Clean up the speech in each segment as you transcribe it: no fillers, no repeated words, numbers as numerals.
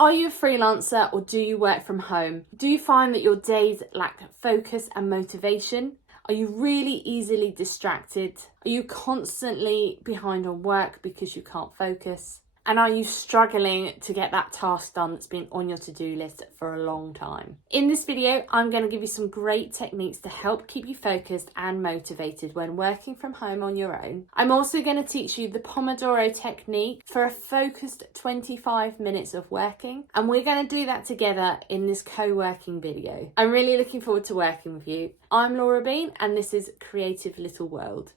Are you a freelancer or do you work from home? Do you find that your days lack focus and motivation? Are you really easily distracted? Are you constantly behind on work because you can't focus? And are you struggling to get that task done that's been on your to-do list for a long time? In this video, I'm going to give you some great techniques to help keep you focused and motivated when working from home on your own. I'm also going to teach you the Pomodoro Technique for a focused 25 minutes of working. And we're going to do that together in this co-working video. I'm really looking forward to working with you. I'm Laura Bean and this is Creative Little World.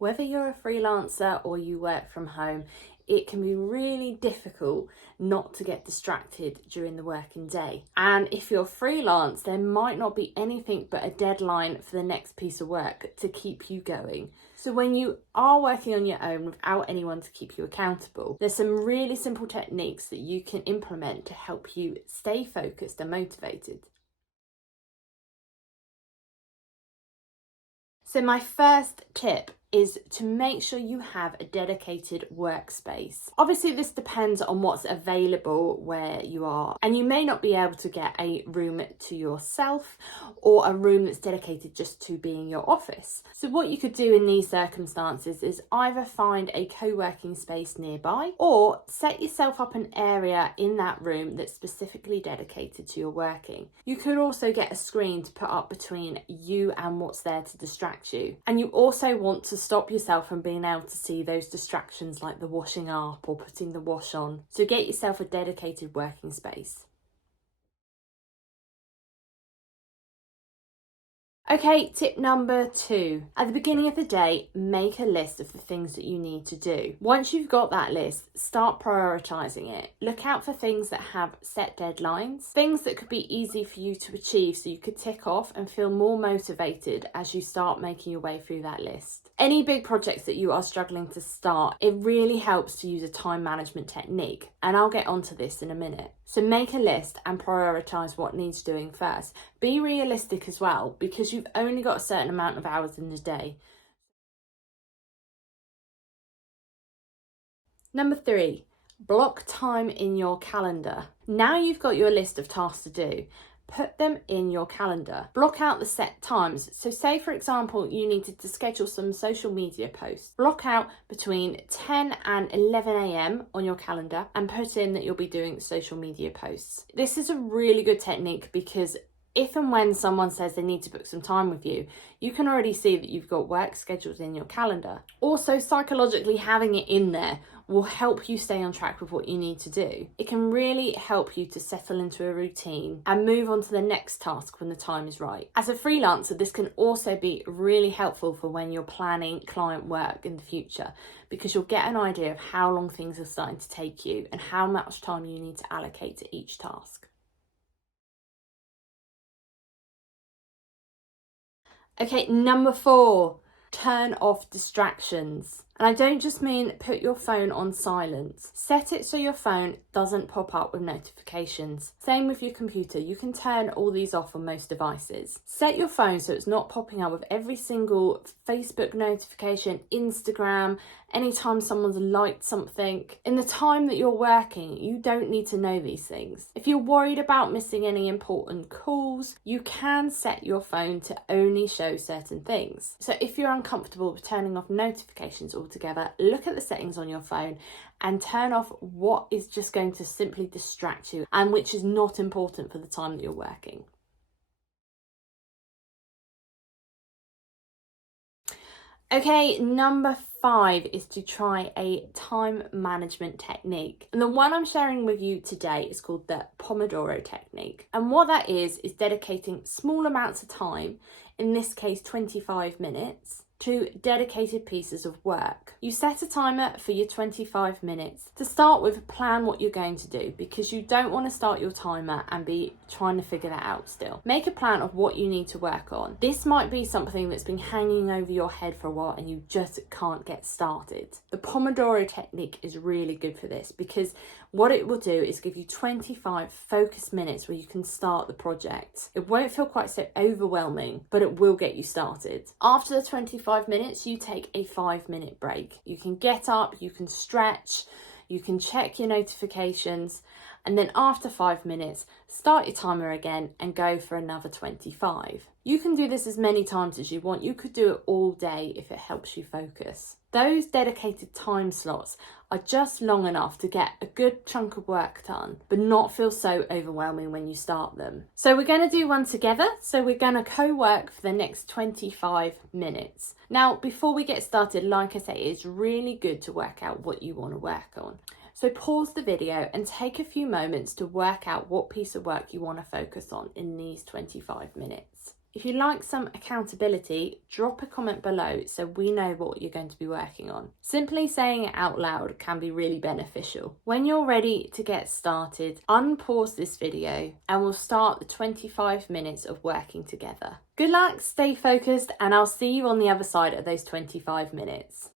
Whether you're a freelancer or you work from home, it can be really difficult not to get distracted during the working day. And if you're freelance, there might not be anything but a deadline for the next piece of work to keep you going. So when you are working on your own without anyone to keep you accountable, there's some really simple techniques that you can implement to help you stay focused and motivated. So my first tip is to make sure you have a dedicated workspace. Obviously, this depends on what's available where you are, and you may not be able to get a room to yourself or a room that's dedicated just to being your office. So what you could do in these circumstances is either find a co-working space nearby or set yourself up an area in that room that's specifically dedicated to your working. You could also get a screen to put up between you and what's there to distract you. And you also want to stop yourself from being able to see those distractions like the washing up or putting the wash on. So get yourself a dedicated working space. Okay, tip number 2. At the beginning of the day, make a list of the things that you need to do. Once you've got that list, start prioritising it. Look out for things that have set deadlines, things that could be easy for you to achieve so you could tick off and feel more motivated as you start making your way through that list. Any big projects that you are struggling to start, it really helps to use a time management technique, and I'll get onto this in a minute. So make a list and prioritise what needs doing first. Be realistic as well, because you've only got a certain amount of hours in the day. Number 3, block time in your calendar. Now you've got your list of tasks to do, put them in your calendar. Block out the set times. So say, for example, you needed to schedule some social media posts. Block out between 10 and 11 a.m. on your calendar and put in that you'll be doing social media posts. This is a really good technique because if and when someone says they need to book some time with you, you can already see that you've got work scheduled in your calendar. Also, psychologically having it in there will help you stay on track with what you need to do. It can really help you to settle into a routine and move on to the next task when the time is right. As a freelancer, this can also be really helpful for when you're planning client work in the future, because you'll get an idea of how long things are starting to take you and how much time you need to allocate to each task. Okay, number 4, turn off distractions. And I don't just mean put your phone on silence. Set it so your phone doesn't pop up with notifications. Same with your computer. You can turn all these off on most devices. Set your phone so it's not popping up with every single Facebook notification, Instagram, anytime someone's liked something. In the time that you're working, you don't need to know these things. If you're worried about missing any important calls, you can set your phone to only show certain things. So if you're uncomfortable with turning off notifications altogether, look at the settings on your phone and turn off what is just going to simply distract you and which is not important for the time that you're working. Okay, number 5 is to try a time management technique. And the one I'm sharing with you today is called the Pomodoro Technique. And what that is dedicating small amounts of time, in this case 25 minutes, to dedicated pieces of work. You set a timer for your 25 minutes. To start with, plan what you're going to do, because you don't want to start your timer and be trying to figure that out still. Make a plan of what you need to work on. This might be something that's been hanging over your head for a while and you just can't get started. The Pomodoro technique is really good for this, because what it will do is give you 25 focused minutes where you can start the project. It won't feel quite so overwhelming, but it will get you started. After the 25 25 minutes, you take a 5-minute break. You can get up, you can stretch, you can check your notifications, and then after 5 minutes, start your timer again and go for another 25. You can do this as many times as you want. You could do it all day if it helps you focus. Those dedicated time slots are just long enough to get a good chunk of work done, but not feel so overwhelming when you start them. So we're going to do one together. So we're going to co-work for the next 25 minutes. Now, before we get started, like I say, it's really good to work out what you want to work on. So pause the video and take a few moments to work out what piece of work you want to focus on in these 25 minutes. If you like some accountability, drop a comment below so we know what you're going to be working on. Simply saying it out loud can be really beneficial. When you're ready to get started, unpause this video and we'll start the 25 minutes of working together. Good luck, stay focused, and I'll see you on the other side of those 25 minutes.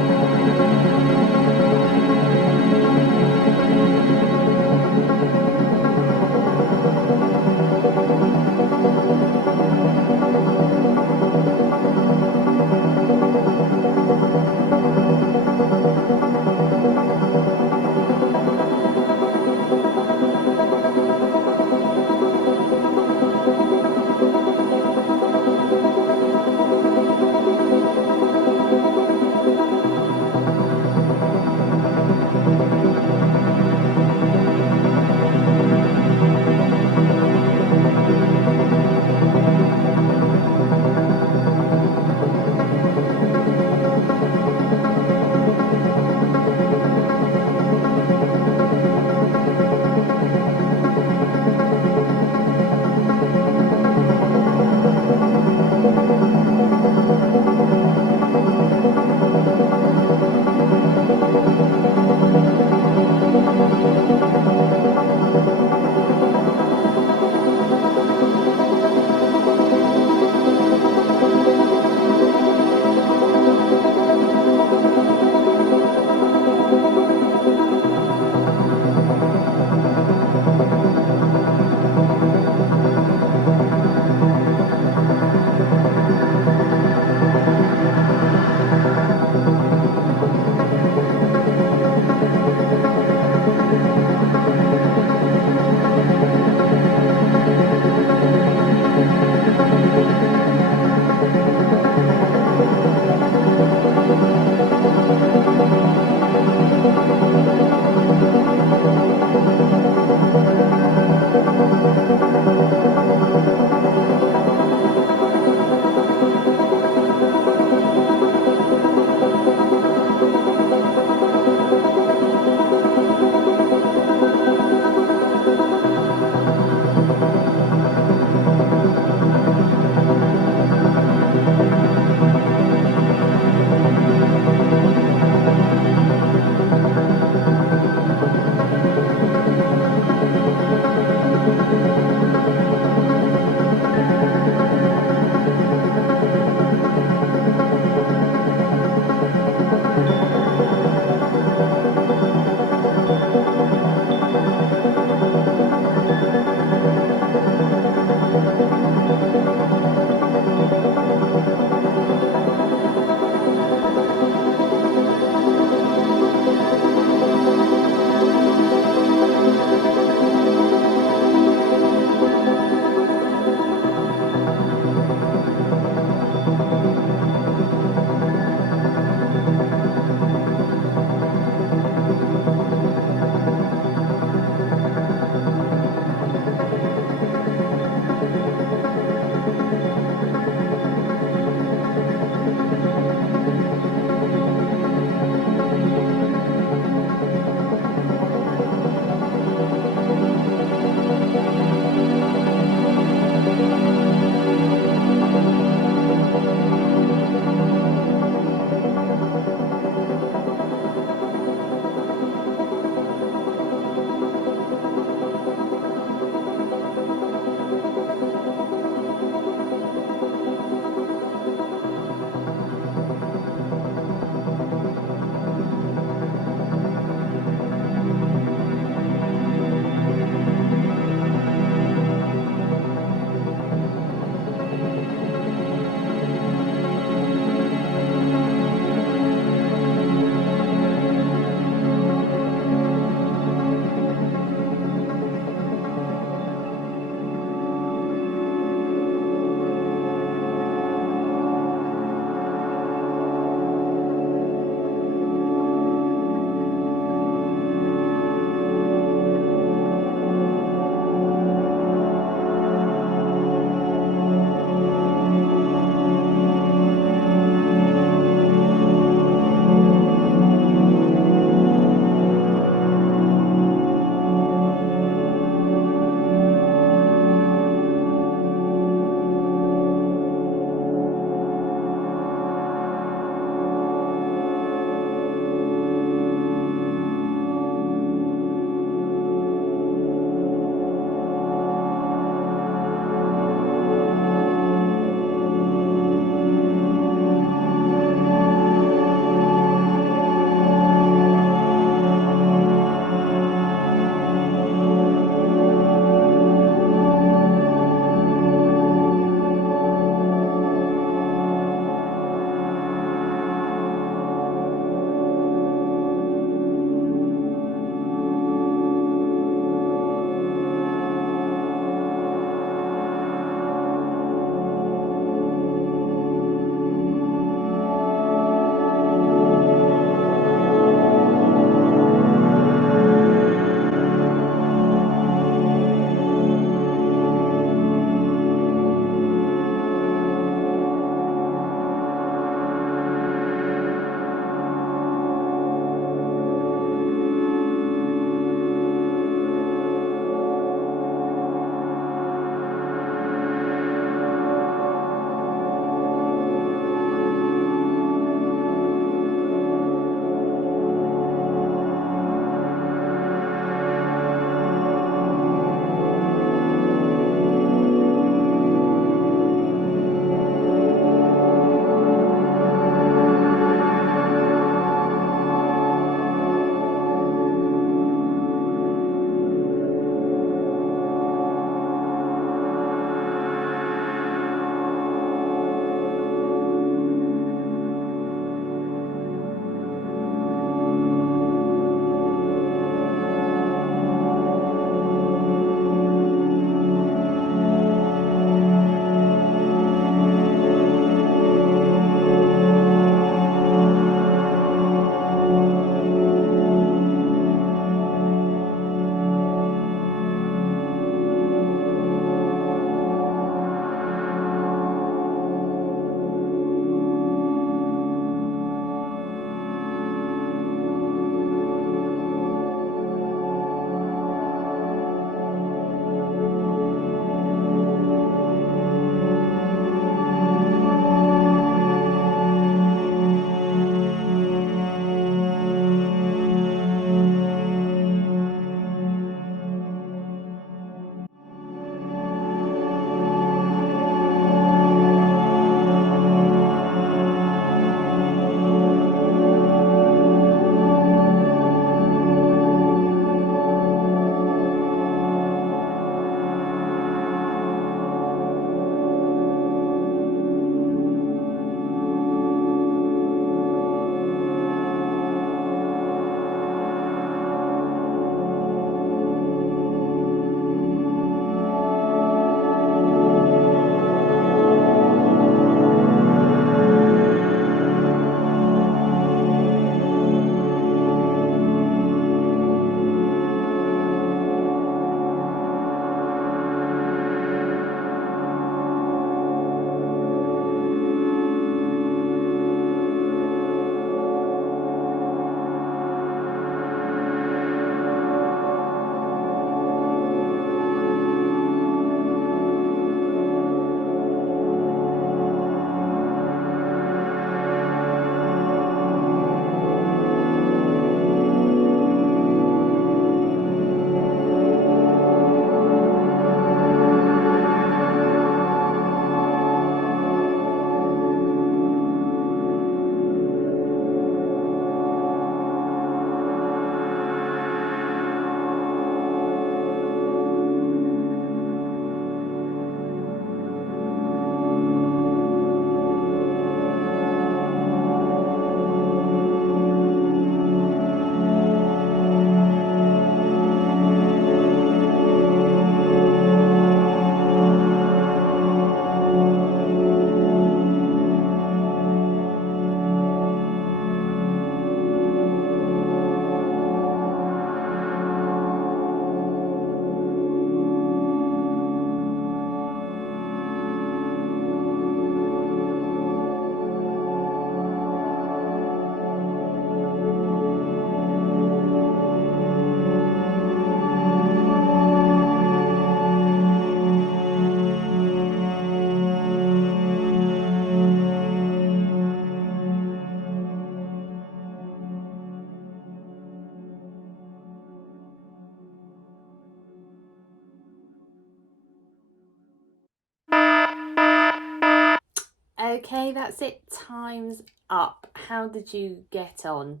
Okay, that's it. Time's up. How did you get on?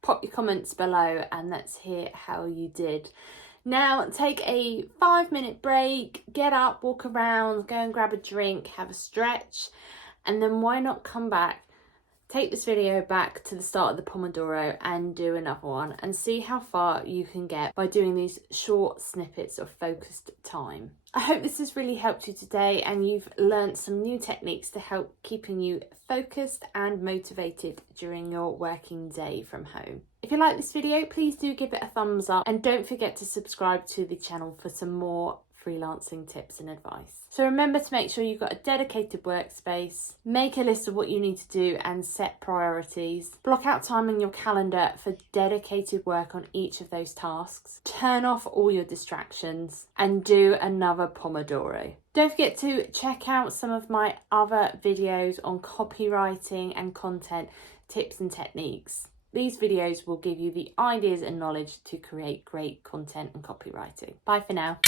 Pop your comments below and let's hear how you did. Now take a 5-minute break, get up, walk around, go and grab a drink, have a stretch, and then why not come back, take this video back to the start of the Pomodoro and do another one and see how far you can get by doing these short snippets of focused time. I hope this has really helped you today and you've learned some new techniques to help keeping you focused and motivated during your working day from home. If you like this video, please do give it a thumbs up and don't forget to subscribe to the channel for some more freelancing tips and advice. So remember to make sure you've got a dedicated workspace, make a list of what you need to do and set priorities, block out time in your calendar for dedicated work on each of those tasks, turn off all your distractions and do another Pomodoro. Don't forget to check out some of my other videos on copywriting and content tips and techniques. These videos will give you the ideas and knowledge to create great content and copywriting. Bye for now.